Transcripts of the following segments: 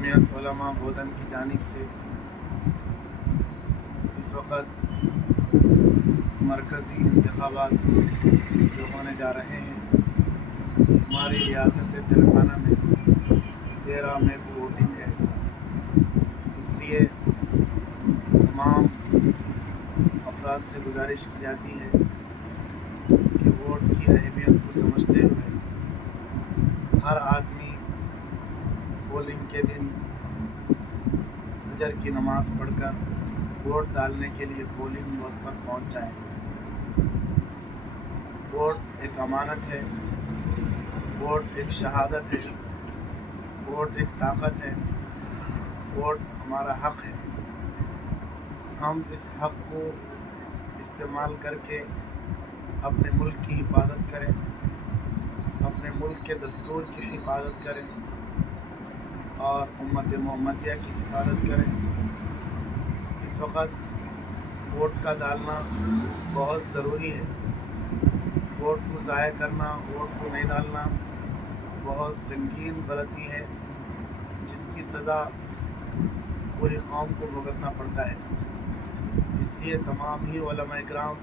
जमीयत उलमा बोधन की जानिब से इस वक्त मरकज़ी इंतखाबात जो होने जा रहे हैं, हमारी रियासत तेलंगाना में 13 मई को वोटिंग है। इसलिए तमाम अफराद से गुजारिश की जाती है कि वोट की अहमियत को समझते हुए हर आदमी पोलिंग के दिन फजर की नमाज़ पढ़कर वोट डालने के लिए पोलिंग बूथ पर पहुंच जाए। वोट एक अमानत है, वोट एक शहादत है, वोट एक ताकत है, वोट हमारा हक़ है। हम इस हक़ को इस्तेमाल करके अपने मुल्क की हिफाजत करें, अपने मुल्क के दस्तूर की हिफाजत करें और उम्मत मोहम्मदिया की हिफाजत करें। इस वक्त वोट का डालना बहुत ज़रूरी है। वोट को ज़ाया करना, वोट को नहीं डालना बहुत संगीन गलती है, जिसकी सज़ा पूरी कौम को भुगतना पड़ता है। इसलिए तमाम ही उलमा इकराम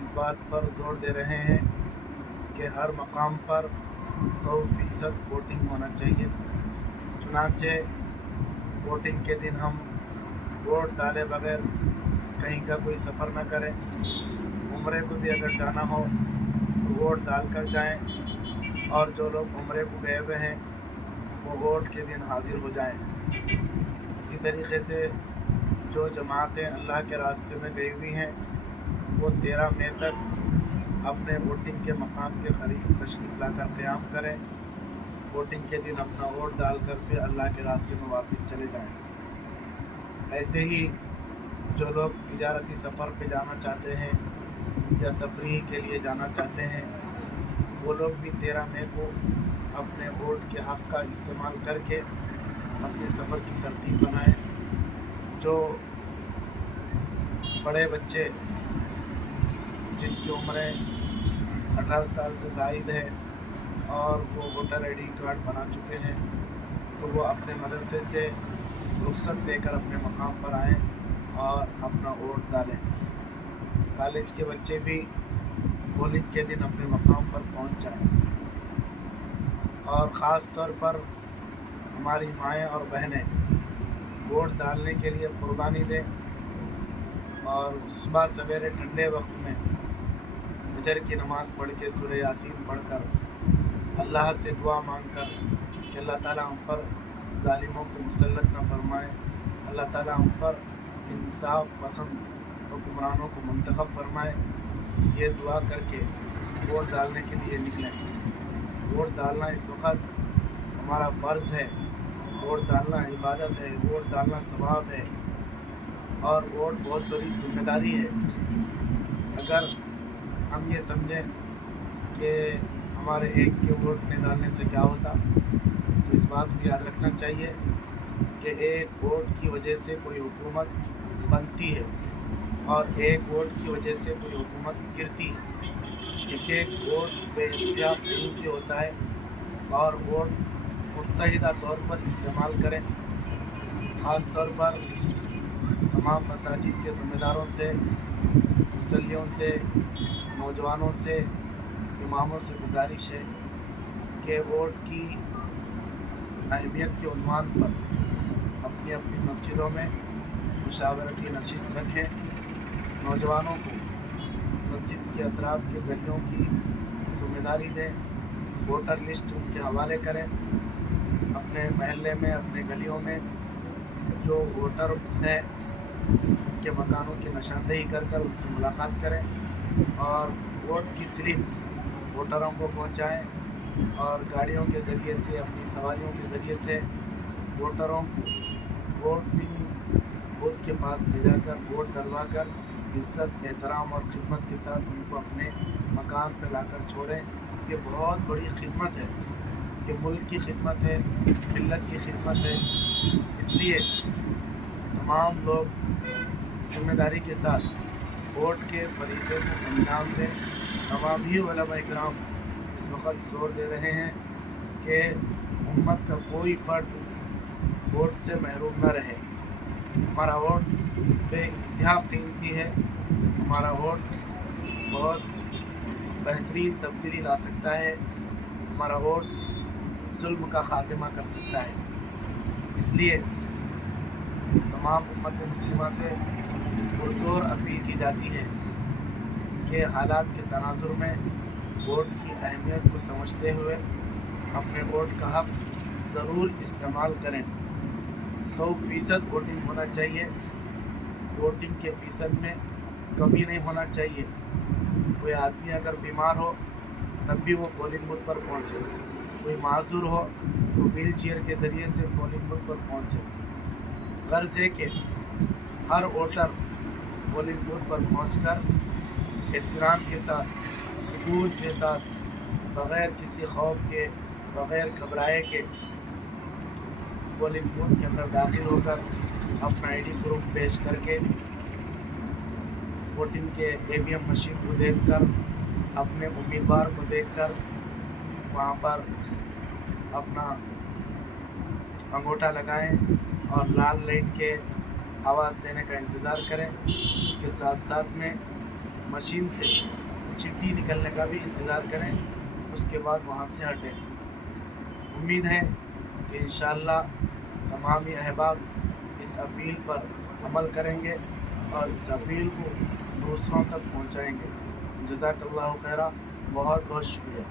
इस बात पर ज़ोर दे रहे हैं कि हर मकाम पर 100% वोटिंग होना चाहिए। चुनांचे वोटिंग के दिन हम वोट डाले बगैर कहीं का कोई सफ़र न करें। उम्रे को भी अगर जाना हो तो वोट डाल कर जाएं, और जो लोग उम्रे को गए हुए हैं वो वोट के दिन हाजिर हो जाएं। इसी तरीके से जो जमातें अल्लाह के रास्ते में गई हुई हैं वो 13 मई तक अपने वोटिंग के मकाम के करीब तशरीफ़ लाकर क़याम करें। वोटिंग के दिन अपना वोट डालकर फिर अल्लाह के रास्ते में वापस चले जाएं। ऐसे ही जो लोग तिजारती सफ़र पे जाना चाहते हैं या तफरीह के लिए जाना चाहते हैं, वो लोग भी 13 मई को अपने वोट के हक़ का इस्तेमाल करके अपने सफ़र की तरतीब बनाएं। जो बड़े बच्चे जिनकी उम्रें 18 साल से ज़ायद है और वो वोटर ID कार्ड बना चुके हैं, तो वो अपने मदरसे से रुख़्सत लेकर अपने मकाम पर आएँ और अपना वोट डालें। कॉलेज के बच्चे भी पोलिंग के दिन अपने मकाम पर पहुंच जाएं। और ख़ास तौर पर हमारी माएँ और बहनें वोट डालने के लिए क़ुरबानी दें और सुबह सवेरे ठंडे वक्त में फजर की नमाज़ पढ़ के सूरह यासीन पढ़कर अल्लाह से दुआ मांगकर कि अल्लाह ताला हम पर ज़ालिमों को मुसल्लत न फरमाए, अल्लाह ताला हम पर इंसाफ पसंद हुक्मरानों को मुंतखब फरमाए, ये दुआ करके वोट डालने के लिए निकलें। वोट डालना इस वक्त हमारा फ़र्ज़ है, वोट डालना इबादत है, वोट डालना सवाब है और वोट बहुत बड़ी ज़िम्मेदारी है। अगर हम ये समझें कि हमारे एक के वोट नहीं डालने से क्या होता, तो इस बात को याद रखना चाहिए कि एक वोट की वजह से कोई हुकूमत बनती है और एक वोट की वजह से कोई हुकूमत गिरती है। एक वोट बेइख्तियार कीमती होता है और वोट मुत्तहिदा तौर पर इस्तेमाल करें। ख़ास तौर पर तमाम मसाजिद के ज़िम्मेदारों से, मुसल्लियों से, नौजवानों से, इमामों से गुजारिश है कि वोट की अहमियत के उन्वान पर अपनी अपनी मस्जिदों में मुशावरती नशिस्त रखें। नौजवानों को मस्जिद के अतराफ़ के गलियों की ज़िम्मेदारी दें, वोटर लिस्ट उनके हवाले करें। अपने महल्ले में, अपने गलियों में जो वोटर हैं उनके मकानों की निशानदेही कर उनसे मुलाकात करें और वोट की स्लिप वोटरों को पहुंचाएं और गाड़ियों के ज़रिए से, अपनी सवारियों के ज़रिए से वोटरों को वोटिंग बूथ के पास ले जाकर वोट डलवा कर इज़्ज़त, एहतराम और ख़िदमत के साथ उनको अपने मकान पर लाकर छोड़ें। ये बहुत बड़ी खिदमत है, ये मुल्क की खिदमत है, मिल्लत की खिदमत है। इसलिए तमाम लोग ज़िम्मेदारी के साथ वोट के फरीज़े को अंजाम दें। तमाम ही उलमा इकराम इस वक्त जोर दे रहे हैं कि उम्मत का कोई फ़र्द वोट से महरूम न रहे। हमारा वोट बेइंतहा कीमती है। हमारा वोट बहुत बेहतरीन तब्दीली ला सकता है। हमारा वोट जुल्म का खात्मा कर सकता है। इसलिए तमाम उम्मत मुस्लिमा से पुरज़ोर अपील की जाती है कि हालात के तनाजुर में वोट की अहमियत को समझते हुए अपने वोट का हक़ ज़रूर इस्तेमाल करें। 100% वोटिंग होना चाहिए। वोटिंग के फ़ीसद में कमी नहीं होना चाहिए। कोई आदमी अगर बीमार हो तब भी वो पोलिंग बूथ पर पहुँचे। कोई माजूर हो तो व्हील चेयर के ज़रिए से पोलिंग बूथ पर पहुँचे। गर्ज़ है कि हर वोटर पोलिंग बूथ पर पहुँचकर इत्मीनान के साथ, सुकून के साथ, बग़ैर किसी खौफ के, बग़ैर घबराए के पोलिंग बूथ के अंदर दाखिल होकर अपना ID प्रूफ पेश करके वोटिंग के EVM मशीन को देखकर, अपने उम्मीदवार को देखकर वहाँ पर अपना अंगूठा लगाएं और लाल लाइट के आवाज़ देने का इंतज़ार करें। इसके साथ साथ में मशीन से चिट्ठी निकलने का भी इंतज़ार करें। उसके बाद वहाँ से हटें। उम्मीद है कि इंशाअल्लाह तमामी अहबाब इस अपील पर अमल करेंगे और इस अपील को दूसरों तक पहुँचाएँगे। जज़ाकल्लाहु खैरा। बहुत बहुत शुक्रिया।